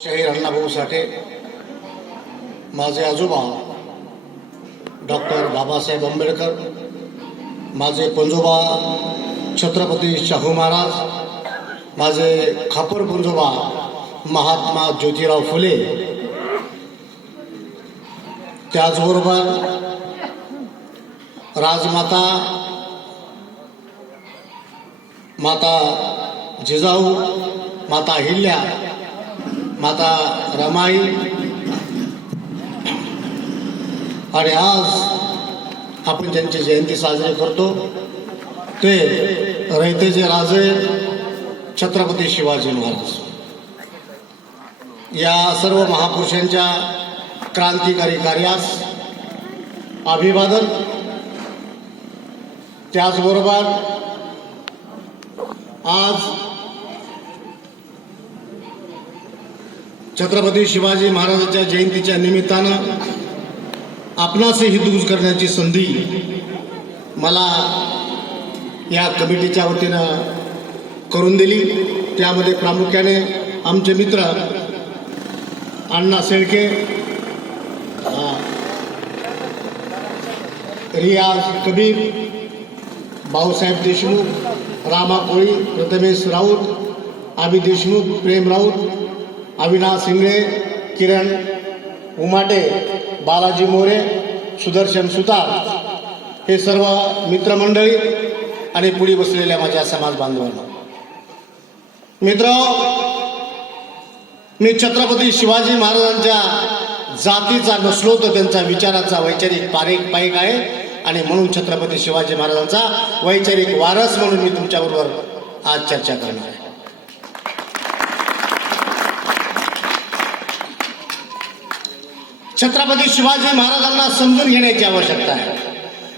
शाहीर अण्णाभाऊ साठे माझे आजोबा डॉक्टर बाबासाहेब आंबेडकर माझे पंजोबा छत्रपती शाहू महाराज माझे खापर पंजोबा महात्मा ज्योतिराव फुले त्याचबरोबर राजमाता माता जिजाऊ माता हिल्या माता रमाई। आणि आज आपण ज्यांची जयंती साजरी करतो ते रयतेचे राजे छत्रपती शिवाजी महाराज. या सर्व महापुरुषांच्या क्रांतिकारी कार्यास अभिवादन. त्याचबरोबर आज छत्रपती शिवाजी महाराजांच्या जयंतीच्या निमित्तानं आपणास हितगुज करण्याची संधी मला या कमिटीच्या वतीनं करून दिली. त्यामध्ये प्रामुख्याने आमचे मित्र अण्णा शेळके रियाज कबीर भाऊसाहेब देशमुख रामा कोळी प्रथमेश राऊत आबी देशमुख प्रेम राऊत अविनाश इंगळे किरण उमाटे बालाजी मोरे सुदर्शन सुतार हे सर्व मित्रमंडळी आणि पुढे बसलेल्या माझ्या समाज बांधवांना. मित्र मी छत्रपती शिवाजी महाराजांच्या जातीचा नसलो तर त्यांचा विचाराचा वैचारिक पारिक पाईक आहे. आणि म्हणून छत्रपती शिवाजी महाराजांचा वैचारिक वारस म्हणून मी तुमच्याबरोबर आज चर्चा करणार आहे. छत्रपती शिवाजी महाराजांना समजून घेण्याची आवश्यकता आहे.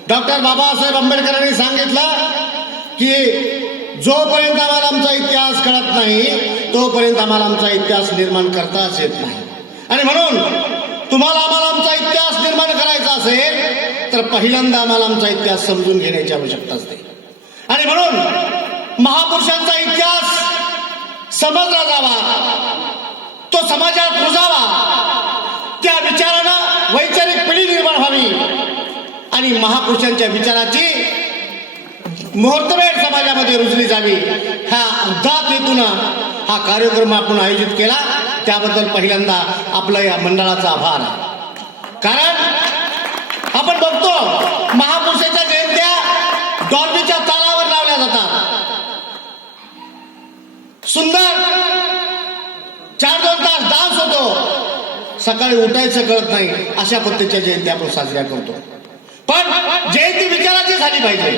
डॉक्टर बाबासाहेब आंबेडकरांनी सांगितलं की जोपर्यंत आम्हाला आमचा इतिहास कळत नाही तोपर्यंत आम्हाला आमचा इतिहास निर्माण करताच येत नाही. आणि म्हणून तुम्हाला आम्हाला आमचा इतिहास निर्माण करायचा असेल तर पहिल्यांदा आम्हाला आमचा इतिहास समजून घेण्याची आवश्यकता असते. आणि म्हणून महापुरुषांचा इतिहास समजला जावा तो समाजात रुजावा त्या विचारानं वैचारिक पिढी निर्माण व्हावी. आणि महापुरुषांच्या विचाराची मुहूर्तवेळ समाजामध्ये रुजली जावी. ह्या उद्दात हेतूनं हा कार्यक्रम आपण आयोजित केला. त्याबद्दल पहिल्यांदा आपला या मंडळाचा आभार. कारण आपण बघतो महापुरुषाच्या जयंत्या डॉल्बीच्या तालावर लावल्या जातात. सुंदर चार दोन तास डान्स होतो सकाळी उठायचं कळत नाही अशा पद्धतीच्या जयंती आपण साजऱ्या करतो. पण जयंती विचाराची झाली पाहिजे.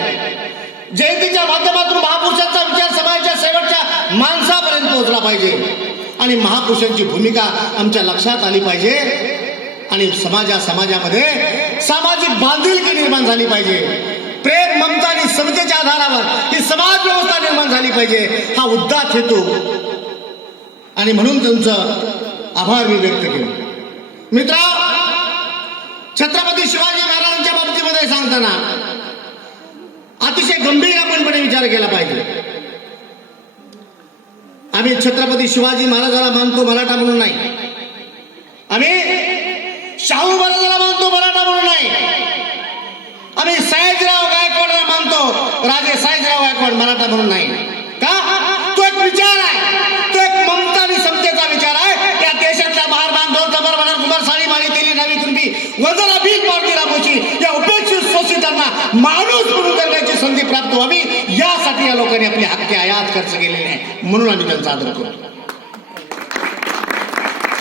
जयंतीच्या माध्यमातून महापुरुषांचा विचार समाजाच्या शेवटच्या माणसापर्यंत पोहोचला पाहिजे. आणि महापुरुषांची भूमिका आमच्या लक्षात आली पाहिजे. आणि समाजा समाजामध्ये सामाजिक बांधिलकी निर्माण झाली पाहिजे. प्रेम ममता आणि समतेच्या आधारावर ही समाज व्यवस्था निर्माण झाली पाहिजे. हा उद्दात हेतू. आणि म्हणून त्यांचं आभार मी व्यक्त केले. मित्र छत्रपती शिवाजी महाराजांच्या बाबतीमध्ये सांगताना अतिशय गंभीर आपणपणे विचार केला पाहिजे. आम्ही छत्रपती शिवाजी महाराजाला मानतो मराठा म्हणून नाही. आम्ही शाहू महाराजाला मानतो मराठा म्हणून नाही. आम्ही सयाजीराव गायकवाडला मानतो राजे सयाजीराव गायकवाड मराठा म्हणून नाही. तुम्ही वजला भीक मारती राबोची या उपेक्षित शोषितांना माणूस म्हणून करण्याची संधी प्राप्त व्हावी यासाठी या लोकांनी आपली हक्के आयात खर्च केलेले आहे. म्हणून आम्ही त्यांचा आदर करतो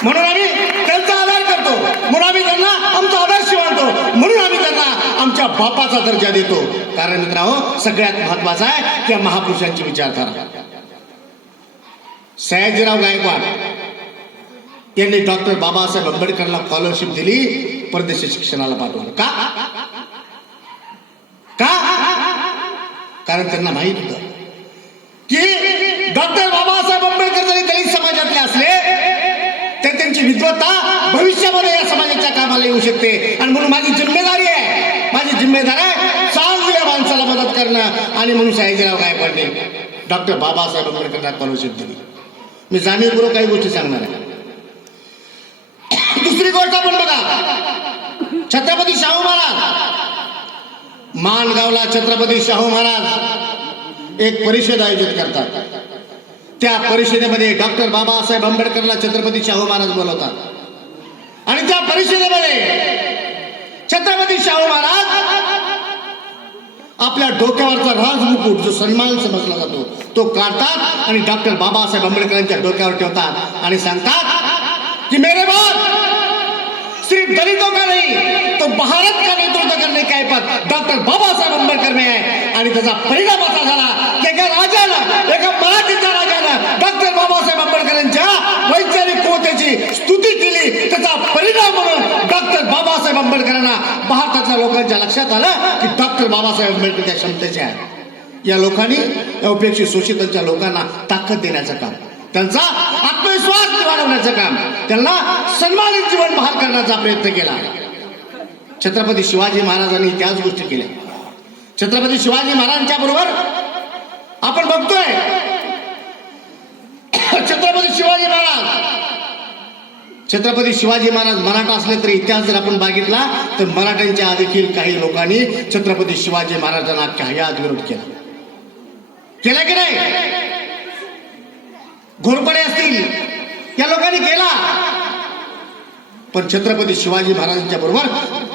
म्हणून आम्ही त्यांचा आदर करतो. म्हणून आम्ही त्यांना आमचा आदर्श मानतो. म्हणून आम्ही त्यांना आमच्या बापाचा दर्जा देतो. कारण मित्रांनो सगळ्यात महत्त्वाचा आहे त्या महापुरुषांची विचारधारा. सयाजीराव गायकवाड यांनी डॉक्टर बाबासाहेब आंबेडकरला स्कॉलरशिप दिली. परदेशी शिक्षणाला पाठवलं. का? का? कारण त्यांना माहीत होत की डॉक्टर बाबासाहेब आंबेडकर जरी दलित समाजातले असले तर त्यांची विद्वत्ता भविष्यामध्ये या समाजाच्या कामाला येऊ शकते. आणि म्हणून माझी जिम्मेदारी आहे. माझी जिम्मेदारी आहे चांगल्या माणसाला मदत करणं. आणि म्हणून सयाजीराव गायकवाडने डॉक्टर बाबासाहेब आंबेडकरला स्कॉलरशिप दिली मी जाणीवपूर्वक काही गोष्टी सांगणार आहे दुसरी गोष्ट आपण बघा. छत्रपती शाहू महाराज. मानगावला छत्रपती शाहू महाराज एक परिषद आयोजित करतात. त्या परिषदेमध्ये डॉक्टर बाबासाहेब आंबेडकरला छत्रपती शाहू महाराज बोलवतात. आणि त्या परिषदेमध्ये छत्रपती शाहू महाराज आपल्या डोक्यावरचा राजमुकुट जो सन्मान समजला जातो तो काढतात आणि डॉक्टर बाबासाहेब आंबेडकरांच्या डोक्यावर ठेवतात आणि सांगतात की मेरे बाप सिर्फ दलितों का नहीं तो भारत का नेतृत्व करने का पद डॉक्टर बाबासाहेब आंबेडकर में आहे आणि त्याचा परिणाम असा झाला की एका राजाला एका मराठीच्या राजाला डॉक्टर बाबासाहेब आंबेडकरांच्या वैचारिक कोतेची स्तुती केली. त्याचा परिणाम म्हणून डॉक्टर बाबासाहेब आंबेडकरांना भारतातल्या लोकांच्या लक्षात आलं की डॉक्टर बाबासाहेब आंबेडकर त्या क्षमतेचे आहे या लोकांनी या उपेक्षित शोषितांच्या लोकांना ताकद देण्याचं काम त्यांचा आत्मविश्वास वाढवण्याचं काम. त्यांना सन्मानित जीवन बहाल करण्याचा प्रयत्न केला. छत्रपती शिवाजी महाराजांनी त्याच गोष्टी केल्या. छत्रपती शिवाजी महाराजांच्या बरोबर आपण बघतोय छत्रपती शिवाजी महाराज छत्रपती शिवाजी महाराज मराठा असले तरी इतिहास जर आपण बघितला तर मराठ्यांच्या देखील काही लोकांनी छत्रपती शिवाजी महाराजांना अख्ख्या विरोध केला. केला की नाही? घोरपडे असतील. या लोकांनी केला. पण छत्रपती शिवाजी महाराजांच्या बरोबर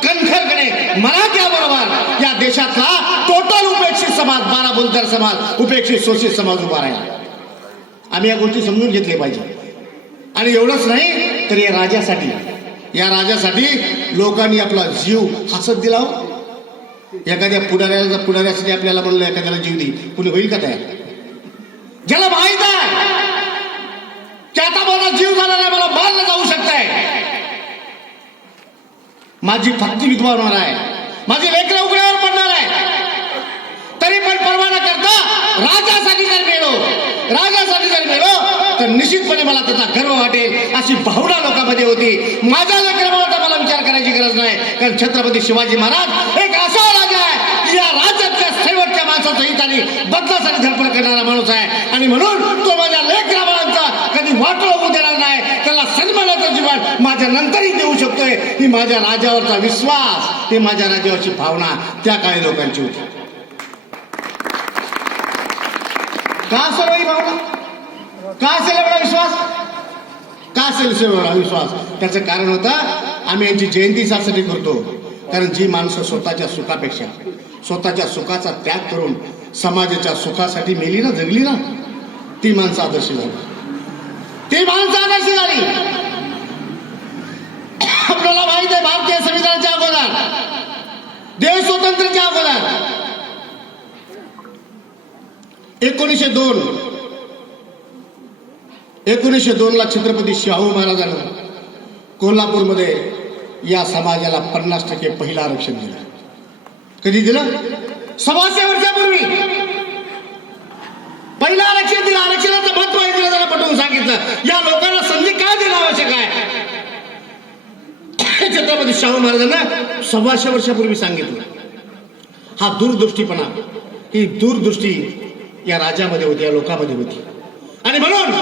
कणखरकडे मराठ्या बरोबर या देशातला टोटल उपेक्षित समाज बारा बुलकर समाज उपेक्षित शोषित समाज उभा राहिला. आम्ही या गोष्टी समजून घेतल्या पाहिजे. आणि एवढंच नाही तर या राजासाठी या राजासाठी लोकांनी आपला जीव हसत दिला हो. एखाद्या पुढाऱ्याला पुढाऱ्यासाठी आपल्याला म्हणलं एखाद्याला जीव दे. कुणी होईल का तयार? ज्याला माहीत आहे त्याचा माझा जीव झाला मला मारलं जाऊ शकताय. माझी फक्ती विधवा होणार आहे. माझी लेकरं उघड्यावर पडणार आहे. तरी पण परवा न करता राजासाठी जर मिळो राजासाठी जर मिळो तर निश्चितपणे मला त्याचा गर्व वाटेल. अशी भावना लोकांमध्ये होती. माझ्या लेकराबाबत मला विचार करायची गरज नाही. कारण छत्रपती शिवाजी महाराज एक असा राजा आहे या राज्यातल्या शेवटच्या माणसाचं हित आणि बदलासाठी धडपड करणारा माणूस आहे. आणि म्हणून तो माझ्या लेकराबाळांचा वाट वाटोळ देणार नाही. त्याला सन्मानाचं जीवन माझ्या नंतरही देऊ शकतोय. ही माझ्या राजावरचा विश्वास ही माझ्या राजावरची भावना त्या काही लोकांची होती. का असेल ही भावना? का असेल एवढा विश्वास? का असेल एवढा विश्वास? त्याचं कारण होतं आम्ही यांची जयंती त्यासाठी करतो. कारण जी माणसं स्वतःच्या सुखापेक्षा स्वतःच्या सुखाचा त्याग करून समाजाच्या सुखासाठी मेली ना जगली ना ती माणसं आदर्श झाली. ती माणसं कशी झाली आपल्याला माहीत आहे भारतीय संविधानाच्या अगोदर. देश स्वतंत्रच्या अगोदर. एकोणीसशे दोन. एकोणीसशे दोन ला छत्रपती शाहू महाराजांनी कोल्हापूरमध्ये या समाजाला पन्नास टक्के पहिलं आरक्षण दिलं. कधी दिलं? सव्वाशे वर्षापूर्वी. पहिलं आरक्षण दिलं आरक्षणाचं महत्त्व इंग्रजांना पटवून सांगितलं. या लोकांना संधी काय देणं आवश्यक आहे? छत्रपती शाहू महाराजांना सव्वाशे वर्षापूर्वी सांगितलं. हा दूरदृष्टीपणा ही दूरदृष्टी या राजामध्ये होती या लोकांमध्ये होती. आणि म्हणून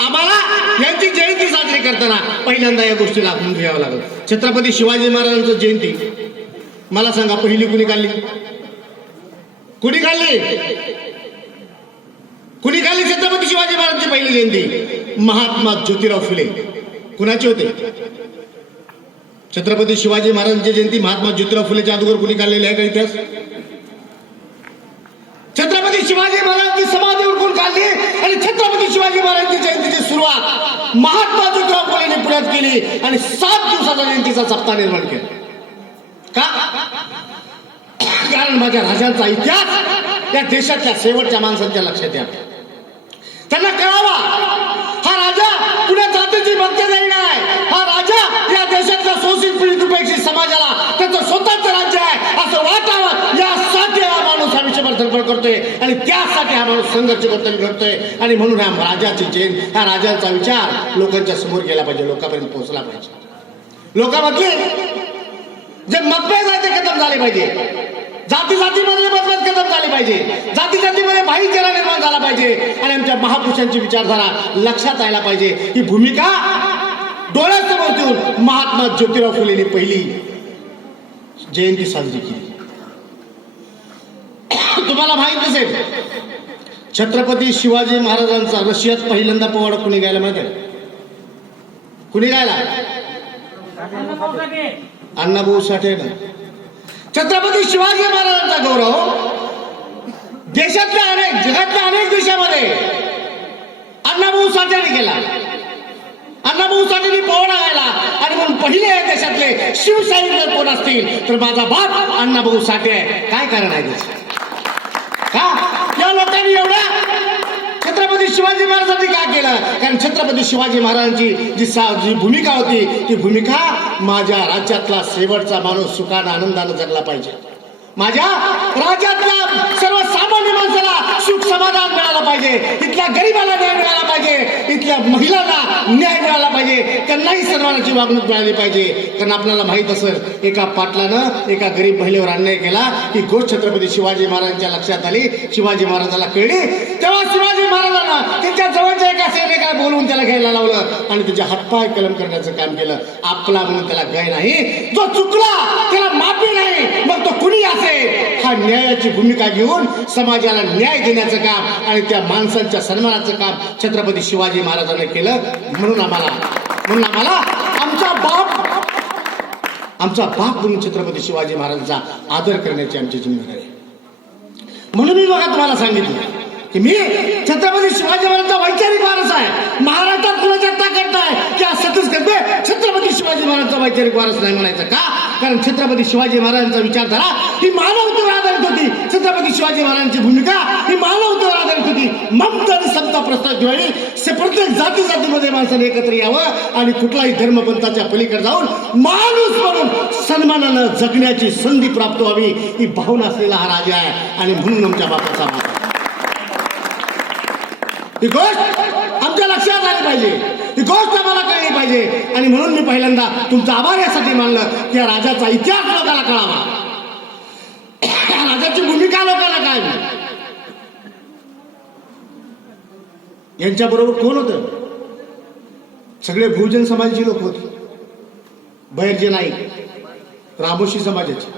आम्हाला यांची जयंती साजरी करताना पहिल्यांदा या गोष्टीला आपण घ्यावं लागलं छत्रपती शिवाजी महाराजांचं जयंती. मला सांगा पहिली कुणी काढली? कुणी काढली? कुणी काढली छत्रपती शिवाजी महाराजांची पहिली जयंती? महात्मा ज्योतिराव फुले. कुणाचे होते? छत्रपती शिवाजी महाराजांची जयंती महात्मा ज्योतिराव फुलेच्या अगोदर कुणी काढलेली आहे का इतिहास? छत्रपती शिवाजी महाराजांची समाधीवर कोण काढली? आणि छत्रपती शिवाजी महाराजांची जयंतीची सुरुवात महात्मा ज्योतिराव फुलेने पुण्यात केली आणि सात दिवसाचा जयंतीचा सप्ताह निर्माण केला. का? कारण माझ्या राजांचा इतिहास या देशातल्या शेवटच्या माणसांच्या लक्षात द्या त्यांना कळावा. हा राजा पुढे जातीची भक्ती नाही. आहे हा राजा या देशातल्या शोषित पीडित उपेक्षित समाजाला त्याचं स्वतःच राज्य आहे असं वाटावं. यासाठी हा माणूस आयुष्यभर धडपड करतोय. आणि त्यासाठी हा माणूस संघर्ष करतोय घडतोय आणि म्हणून ह्या राजाची चेन ह्या राजांचा विचार लोकांच्या समोर गेला पाहिजे. लोकांपर्यंत पोहोचला पाहिजे. लोकांमधले जे मतभेद आहे ते खतम झाले पाहिजे. जाती जातीमधले मतभेद खतम झाले पाहिजे. जाती जातीमध्ये भाईचारा निर्माण झाला पाहिजे. आणि आमच्या महापुरुषांची विचारधारा लक्षात यायला पाहिजे. ही भूमिका डोळ्यासमोर देऊन महात्मा ज्योतिराव फुलेंनी पहिली जयंती साजरी केली. तुम्हाला माहीत असेल छत्रपती शिवाजी महाराजांचा रशियात पहिल्यांदा पोवाडा कुणी गायला माहिती कुणी गायला? अण्णाभाऊ साठे ना. छत्रपती शिवाजी महाराजांचा गौरव. देशातल्या अनेक जगातल्या अनेक देशामध्ये अण्णाभाऊ साठेने केला. अण्णाभाऊ साठेने पोवाडा आला आणि म्हणून पहिले या देशातले शिवशाही जर कोण असतील तर माझा बाप अण्णाभाऊ साठे. आहे काय कारण आहे का? या लोकांनी एवढ्या छत्रपती शिवाजी महाराजांनी काय केलं? कारण छत्रपती शिवाजी महाराजांची जी सा जी भूमिका होती ती भूमिका माझ्या राज्यातला शेवटचा माणूस सुखानं आनंदानं जगला पाहिजे. माझ्या राज्यातल्या सर्वसामान्य माणसाला सुख समाधान पाहिजे. इथल्या गरीबाला न्याय मिळाला पाहिजे. इथल्या महिलांना न्याय मिळाला पाहिजे. त्यांनाही सन्मानाची वागणूक मिळाली पाहिजे. कारण आपल्याला माहीत असेल एका पाटलानं एका गरीब महिलेवर अन्याय केला. ही गोष्ट छत्रपती शिवाजी महाराजांच्या लक्षात आली. शिवाजी महाराजाला कळली. तेव्हा शिवाजी महाराजांना त्यांच्या जवळच्या एका सैनिकाला बोलवून त्याला घ्यायला लावलं आणि त्याच्या हातपाय कलम करण्याचं काम केलं. आपला म्हणून त्याला गय नाही. जो चुकला त्याला माफी नाही मग तो कुणी असेल? हा न्यायाची भूमिका घेऊन समाजाला न्याय देण्याचं काम आणि त्या माणसांच्या सन्मानाचं काम छत्रपती शिवाजी महाराजांनी केलं म्हणून आम्हाला म्हणून आम्हाला आमचा बाप आमचा बाप म्हणून छत्रपती शिवाजी महाराजांचा आदर करण्याची आमची जिम्मेदारी आहे. म्हणून मी बघा तुम्हाला सांगितलं. की मी छत्रपती शिवाजी महाराजांचा वैचारिक वारस आहे. महाराष्ट्रात कुणाच्या करताय? की आज सतत करते छत्रपती शिवाजी महाराजांचा वैचारिक वारस नाही म्हणायचं का? कारण छत्रपती शिवाजी महाराजांचा विचारधारा ही मानवतेवर आधारित होती. छत्रपती शिवाजी महाराजांची भूमिका ही मानवतेवर आधारित होती. ममता आणि समता प्रस्ताव वेळी से- प्रत्येक जाती जातीमध्ये माणसाने एकत्र यावं आणि कुठलाही धर्मपंथाच्या पलीकडे जाऊन माणूस म्हणून सन्मानानं जगण्याची संधी प्राप्त व्हावी ही भावना असलेला हा राजा आहे. आणि म्हणून आमच्या बापाचा ही गोष्ट आमच्या लक्षात आली पाहिजे. ही गोष्ट आम्हाला कळली पाहिजे. आणि म्हणून मी पहिल्यांदा तुमचा आभार यासाठी मानलं की या राजाचा इतिहास लोकांना कळावा. राजाची भूमिका लोकांना कळावी. यांच्या बरोबर कोण होत? सगळे बहुजन समाजाची लोक होते. बैरजे नाईक रामोशी समाजाचे.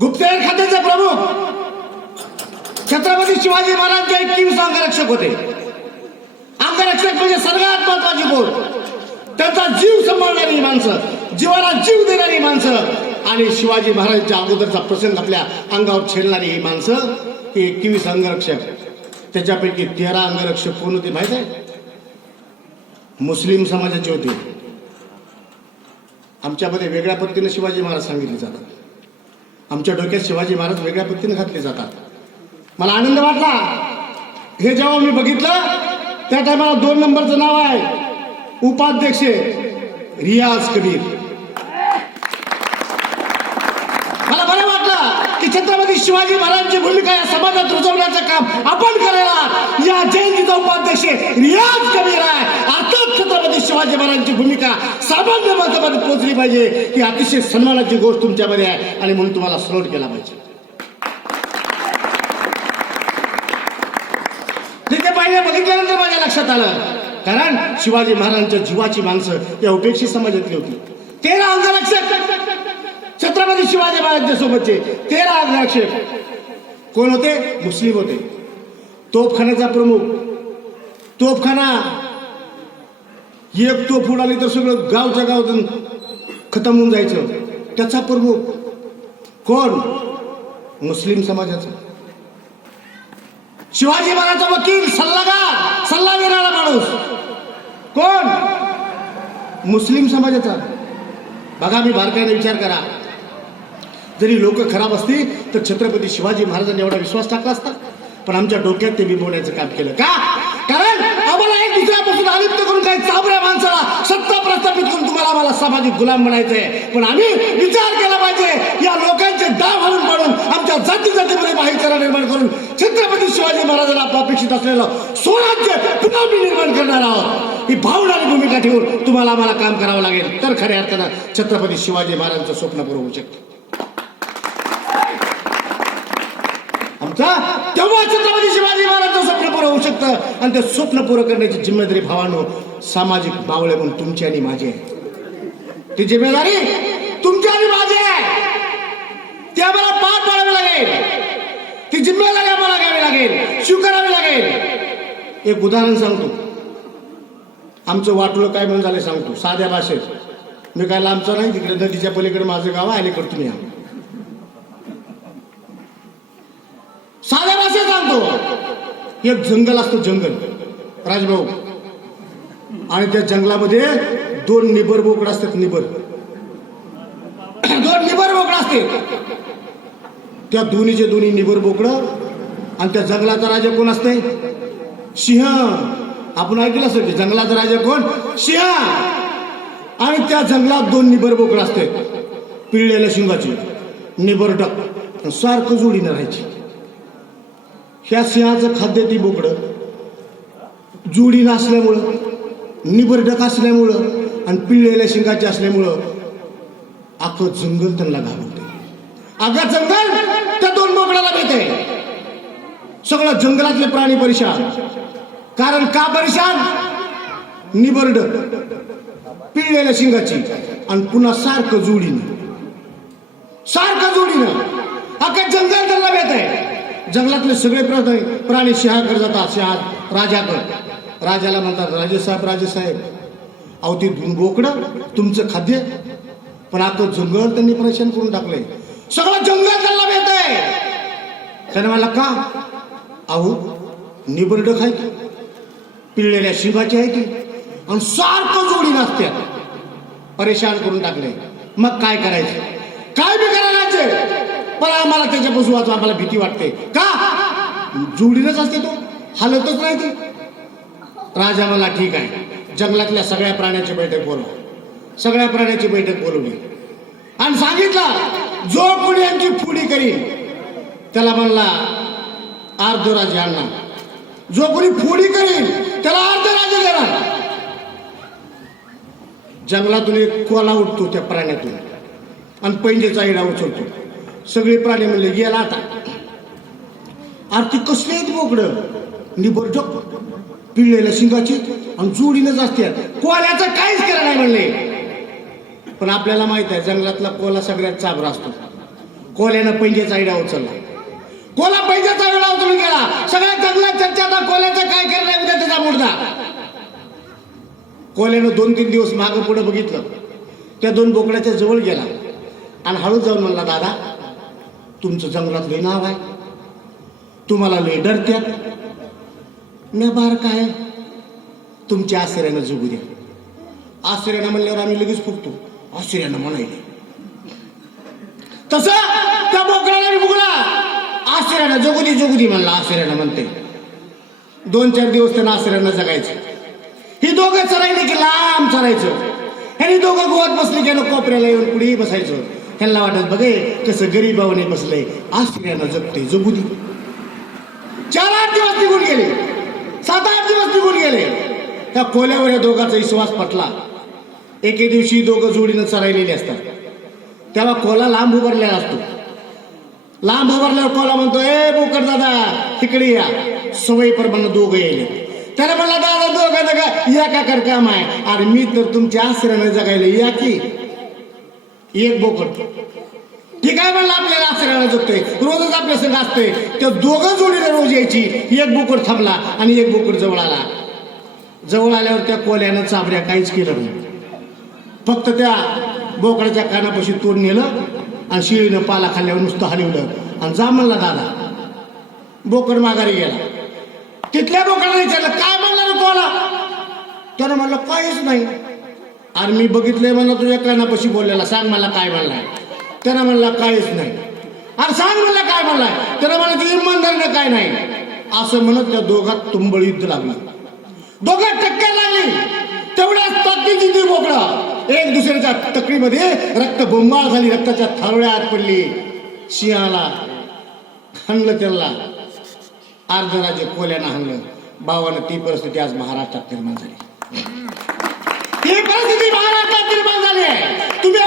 गुप्तहेर खात्याचे प्रमुख. छत्रपती शिवाजी महाराज एक एकवीस अंगरक्षक होते. अंगरक्षक म्हणजे सर्वात महत्वाची गोष्ट त्यांचा जीव सांभाळणारी ही माणसं जीवाला जीव देणारी माणसं आणि शिवाजी महाराजांच्या अगोदरचा प्रसंग आपल्या अंगावर छेडणारी ही माणसं ही एकवीस अंगरक्षक. त्याच्यापैकी तेरा अंगरक्षक कोण होते माहीत आहे? मुस्लिम समाजाचे होते. आमच्यामध्ये वेगळ्या पद्धतीने शिवाजी महाराज सांगितले जातात. आमच्या डोक्यात शिवाजी महाराज वेगळ्या पद्धतीने घातले जातात. मला आनंद वाटला. हे जेव्हा मी बघितलं त्या टायमाला दोन नंबरचं नाव आहे. उपाध्यक्ष रियाज कबीर. मला बरं वाटलं की छत्रपती शिवाजी महाराजांची भूमिका या समाजात रुजवण्याचं काम आपण करायला या जयंतीचा उपाध्यक्ष रियाज कबीर आहे. अर्थात छत्रपती शिवाजी महाराजांची भूमिका सामान्य माणसामध्ये पोहोचली पाहिजे. ही अतिशय सन्मानाची गोष्ट तुमच्यामध्ये आहे आणि म्हणून तुम्हाला सलोट केला पाहिजे. करण्यात आलं. कारण शिवाजी महाराजांच्या जीवाची माणसं या उपेक्षित समाजातली होती. तेरा अंगरक्षक! छत्रपती शिवाजी महाराजांच्या सोबतचे तेरा अंगरक्षक! कोण होते? मुस्लिम होते. तोफखान्याचा प्रमुख. तोफखाना! एक तोफ उडाली तर सगळं गावच्या गावातून खतम होऊन जायचं. त्याचा प्रमुख कोण? मुस्लिम समाजाचा. शिवाजी महाराजांचा वकील सल्लागार सल्ला देणारा माणूस. कोण? मुस्लिम समाजाचा. बघा मी बारकाईने विचार करा. जरी लोक खराब असतील तर छत्रपती शिवाजी महाराजांनी एवढा विश्वास टाकला असता. पण आमच्या डोक्यात ते बिंबवण्याचं काम केलं. का? कारण आम्हाला एक दुसऱ्यापासून अलिप्त करून काही चाबऱ्या माणसाला सत्ता प्रस्थापित करून तुम्हाला आम्हाला सामाजिक गुलाम म्हणायचंय. पण आम्ही विचार केला. जाती जातीमध्ये भाईचारा निर्माण करून छत्रपती शिवाजी महाराजांना अपेक्षित असलेलं स्वराज्य पुन्हा मी निर्माण करणार आहोत. ही भावना भूमिका ठेवून तुम्हाला आम्हाला काम करावं लागेल. तर खऱ्या अर्थानं छत्रपती शिवाजी महाराजांचं स्वप्न पूर्ण होऊ शकतं. आमचा तेव्हा छत्रपती शिवाजी महाराजांचं स्वप्न पूर्ण होऊ शकतं. आणि ते स्वप्न पुरं करण्याची जिम्मेदारी भावानो सामाजिक बावळे म्हणून तुमची आणि माझी आहे. ती जिम्मेदारी तुमची आणि माझी ते आम्हाला पार पाडावे लागेल. ती जिम्मेदारी आम्हाला घ्यावी लागेल. स्वीकारावी लागेल. एक उदाहरण सांगतो. आमचं वाटलं काय म्हणून झालं सांगतो. साध्या भाषेत. मी काय लांबचं नाही तिकडे नदीच्या पलीकडे माझं गाव आहे अलीकडे तुम्ही आहा. साध्या भाषेत सांगतो. एक जंगल असतं जंगल. राजभाऊ. आणि त्या जंगलामध्ये दोन निबर बोकड असतात निबर. दोन निबर बोकड असते. त्या दोन्हीचे दोन्ही निबर बोकडं आणि त्या जंगलाचा राजा कोण असते सिंह. आपण ऐकलं असेल की जंगलाचा राजा कोण? सिंह. आणि त्या जंगलात दोन निबर बोकडं असते पिळलेल्या शिंगाची. निबरटक सारखं जोडीनं राहायची. ह्या सिंहाचं खाद्य ती बोकडं. जोडीन असल्यामुळं निबर डक असल्यामुळं आणि पिळलेल्या शिंगाची असल्यामुळं आखं जंगल त्यांना घालू अगं जंगल त्या दोन बोकडाला भेटे सगळं जंगलातले प्राणी परेशान. कारण का परेशान? निबर्ड. पिळलेल्या शिंगाची. आणि पुन्हा सारखं जोडीनं. सारखं जोडीनं. अख्खं जंगल त्यांना भेट आहे जंगलातले सगळे प्राणी प्राणी शहाकडे जातात शहा राजाकडे राजाला म्हणतात राजेसाहेब राजेसाहेब अहो ती बोकडं तुमचं खाद्य पण आता जंगल त्यांनी परेशान करून टाकलंय. सगळं जंगल त्याला भेट आहे त्याने मला का? अहो निबर्ड खाय की पिळलेल्या शिवाची आहे की आणि सारखं जोडी नसत्यात परेशान करून टाकले. मग काय करायचं? काय बी करायचे? पण आम्हाला त्याच्यापासून वाचून आम्हाला भीती वाटते. का? जोडीनच असते तो. हलतच नाही ते. राजा मला ठीक आहे. जंगलातल्या सगळ्या प्राण्याची बैठक बोलवा. सगळ्या प्राण्याची बैठक बोलवली. आणि सांगितलं जो कोणी यांची फुडी करीन त्याला म्हणला अर्ध राज्य आणणार जो कोणी फोडी करीन त्याला अर्ध राज्य देणार. जंगलातून एक कोला उठतो त्या प्राण्यातून. आणि पैंजेचा इडा उचलतो. सगळे प्राणी म्हणले गेला आता. आरती ती कसली आहेत बोकडं? निबरटक पिळलेल्या शिंगाची आणि जोडीनंच असते कोल्याचं काहीच करा नाही म्हणले. पण आपल्याला माहीत आहे जंगलातला कोला सगळ्यात चाबरा असतो. कोल्यानं पैंजेचा इडा उचलला. कोला पैंजेचा इडा उचलून गेला. सगळ्या जंगलात चर्चा आता कोल्याचं काय करणार उद्या त्याचा मुर्दा. कोल्यानं दोन तीन दिवस मागं पुढे बघितलं. त्या दोन बोकड्याच्या जवळ गेला. आणि हळू जाऊन म्हणला दादा तुमचं जंगलात लय नाव आहे. तुम्हाला लय डरत्यात. मी बार काय? तुमच्या आश्चर्यानं जगू द्या. आश्चर्यानं म्हणल्यावर आम्ही लगेच फुटतो आश्चर्यानं म्हणायले तसं त्या बोकडाला मी बुगला आश्रयानं जगू दे जगू दे म्हणला आश्चर्यानं म्हणते. दोन चार दिवस त्यांना आश्चर्यानं जगायचं. ही दोघं चरायली की लांब चरायचं. ह्यानी दोघं गोवात बसले की कोपऱ्याला येऊन पुढे बसायचं. ह्यांना वाटत बघे कसं गरीबावने बसलंय. आश्चर्यानं जगते जगू दे चार आठ दिवस निघून गेले. सात आठ दिवस निघून गेले. त्या कोल्यावर या दोघांचा विश्वास पटला. एके दिवशी दोघं जोडीनं चरायलेले असतात. तेव्हा कोला लांब उभारलेला असतो. लांब उभारल्यावर कोला म्हणतो ए बोकर दादा तिकडे या. सवयी प्रमाणे दोघं येईल त्याला म्हणला दादा दोघं जगा या का कर काम आहे? अरे मी तर तुमच्या आश्रयाने जगायला या की. एक बोकड. ठीक आहे म्हणलं आपल्याला आश्रयाला जगतोय रोजच आपल्या संघ असतोय. त्या दोघं जोडीला रोज यायची. एक बोकड थांबला आणि एक बोकड जवळ आला. जवळ आल्यावर त्या कोल्यानं चाबऱ्या काहीच केलं नाही. फक्त त्या बोकडाच्या कानापाशी तोंड नेलं आणि शिळीनं पाला खाल्ल्यावर नुसतं हलवलं. आणि जा म्हणला दादा. बोकड माघारी गेला. तिथल्या बोकडाने विचारलं काय म्हणला रे कोला त्यानं म्हणलं काहीच नाही. अरे मी बघितलंय म्हणलं तुझ्या कानापाशी बोललेला. सांग मला काय म्हणलाय. त्यानं म्हणला काहीच नाही. अरे सांग म्हणला काय म्हणलाय. त्यानं म्हणलं की इमानदारीनं काय नाही. असं म्हणत त्या दोघात तुंबळ युद्ध लागलं. दोघात टक्कर लागली. तेवढ्याच ताकदीची ती बोकडा. एक दुसऱ्याच्या तकडीमध्ये रक्त बोंबाळ झाली रक्ताच्या थारोळ्या आत पडली. सिंहाला हाणलं त्याला अर्धराजे कोल्यानं हाणलं. बावानं ती परिस्थिती आज महाराष्ट्रात निर्माण झाली. ही परिस्थिती महाराष्ट्रात निर्माण झाली आहे. तुम्ही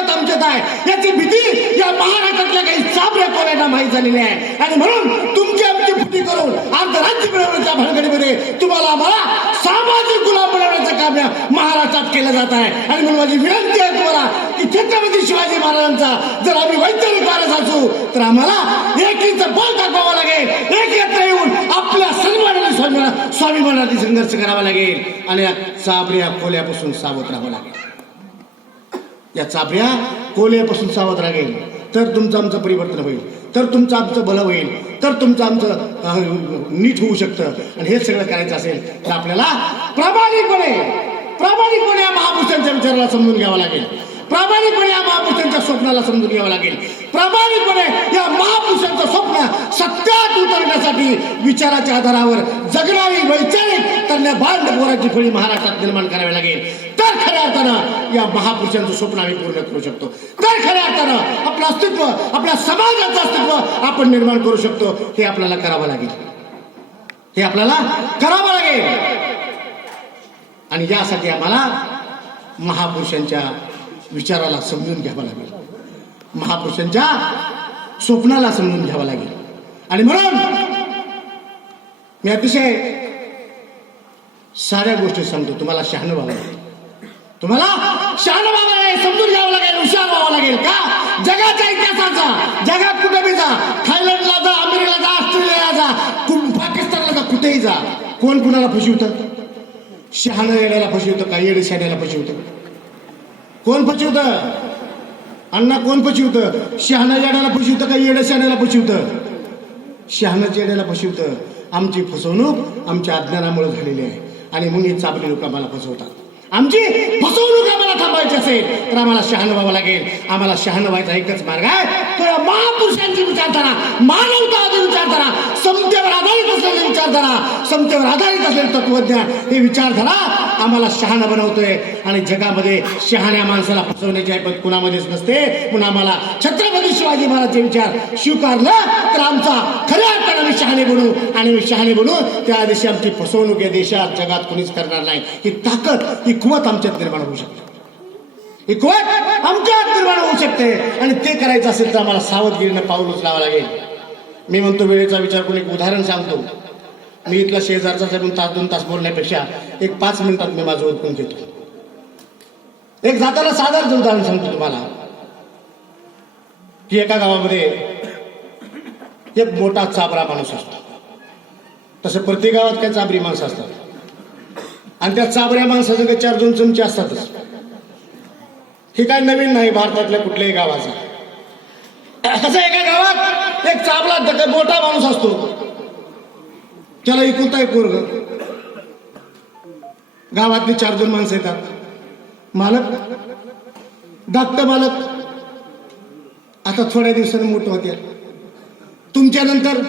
आम्ही आमच्यात आहे. याची भीती या महाराष्ट्रातल्या काही चाबऱ्या कोणाला माहीत झालेली आहे. आणि म्हणून तुमची आमची भीती करून आंतरराज्य मिळवण्याच्या भानगडीमध्ये तुम्हाला आम्हाला सामाजिक गुलाम बनवण्याचं काम या महाराष्ट्रात केलं जात आहे. आणि म्हणून माझी विनंती आहे तुम्हाला की छत्रपती शिवाजी महाराजांचा जर आम्ही वैचारिक वारस असू तर आम्हाला एकीचं बळ दाखवावं लागेल. एकत्र येऊन आपल्या सन्मानाने स्वामी स्वाभिमानाने संघर्ष करावा लागेल. आणि या चाबऱ्या खोल्यापासून सावध राहावं लागेल. या चाभऱ्या कोल्यापासून सावध राहील. तर तुमचं आमचं परिवर्तन होईल. तर तुमचं आमचं भलं होईल. तर तुमचं आमचं नीट होऊ शकतं. आणि हे सगळं करायचं असेल तर आपल्याला प्रामाणिकपणे प्रामाणिकपणे या महापुरुषांच्या विचाराला समजून घ्यावं लागेल. प्रामाणिकपणे या महापुरुषांच्या स्वप्नाला समजून घ्यावं लागेल. प्रामाणिकपणे या महापुरुषांचं स्वप्न सत्यात उतरण्यासाठी विचाराच्या आधारावर जगणारी वैचारिक तज्ञ बांध पोराची फळी महाराष्ट्रात निर्माण करावी लागेल. तर खऱ्या अर्थानं या महापुरुषांचं स्वप्न आम्ही पूर्ण करू शकतो. तर खऱ्या अर्थानं आपलं अस्तित्व आपल्या समाजाचं अस्तित्व आपण निर्माण करू शकतो. हे आपल्याला करावं लागेल. हे आपल्याला करावं लागेल. आणि यासाठी आम्हाला महापुरुषांच्या विचाराला समजून घ्यावं लागेल. महापुरुषांच्या स्वप्नाला समजून घ्यावं लागेल. आणि म्हणून मी अतिशय साऱ्या गोष्टी सांगतो. तुम्हाला शहाणं व्हावं लागेल. तुम्हाला शहाणं व्हावं लागेल. समजून घ्यावं लागेल. हुशार व्हावं लागेल का? जगाच्या इतिहासाचा जगात कुठे बी जा. थायलंडला जा अमेरिकेला जा ऑस्ट्रेलियाला जा. कु- पाकिस्तानला जा कुठेही जा. कोण कुणाला फसवतं? शहाणं येण्याला फसवतं का येडे शहाण्याला फसवतं. कोण फसवतं अण्णा कोण फसवतं शहाणा येड्याला फसवतं का येडे शहाण्याला फसवतं शहाणा येड्याला फसवतं आमची फसवणूक आमच्या अज्ञानामुळे झालेली आहे. आणि म्हणून हे चाबली लोक आम्हाला फसवतात. आमची फसवणूक आम्हाला थांबायची असेल तर आम्हाला शहाण व्हावं लागेल. आम्हाला शहाण व्हायचा एकच मार्ग आहे. तर महापुरुषांची विचारधारा मानवतावादी विचारधारा समतेवर आधारित असलेली विचारधारा समतेवर आधारित असलेले तत्वज्ञान हे विचारधारा आम्हाला शहाणा बनवतोय. आणि जगामध्ये शहाण्या माणसाला फसवण्याची ऐपत कुणामध्येच नसते. म्हणून आम्हाला छत्रपती शिवाजी महाराजचे विचार स्वीकारलं तर आमचा खऱ्या अर्थाने आम्ही शहाणे बनू. आणि मी शहाणे बनू. त्या दिवशी आमची फसवणूक या देशात जगात कोणीच करणार नाही. ही ताकद ही कुवत आमच्यात निर्माण होऊ शकते. ही कुवत आमच्यात निर्माण होऊ शकते. आणि ते करायचं असेल तर आम्हाला सावधगिरीनं पाऊल उचलावं लागेल. मी म्हणतो वेळेचा विचार करून एक उदाहरण सांगतो. मी इथला शेजारचा साहेब तास दोन तास बोलण्यापेक्षा एक पाच मिनिटात मी माझं ओळखून घेतो. एक जाताना साधारण उदाहरण सांगतो तुम्हाला. की एका गावामध्ये एक मोठा चाबरा माणूस असतो. तसं प्रत्येक गावात काय चाबरी माणसं असतात. आणि त्या चाबऱ्या माणसाचं चार दोन चमचे असतातच. हे काय नवीन नाही भारतातल्या कुठल्याही गावाचा. तसं एका गावात एक चाबला मोठा माणूस असतो. त्याला इकुलता एक पोरग. गावातली चार दोन माणसं येतात. मालक धाकट मालक. आता थोड्या दिवसांनी मोठं होते तुमच्या नंतर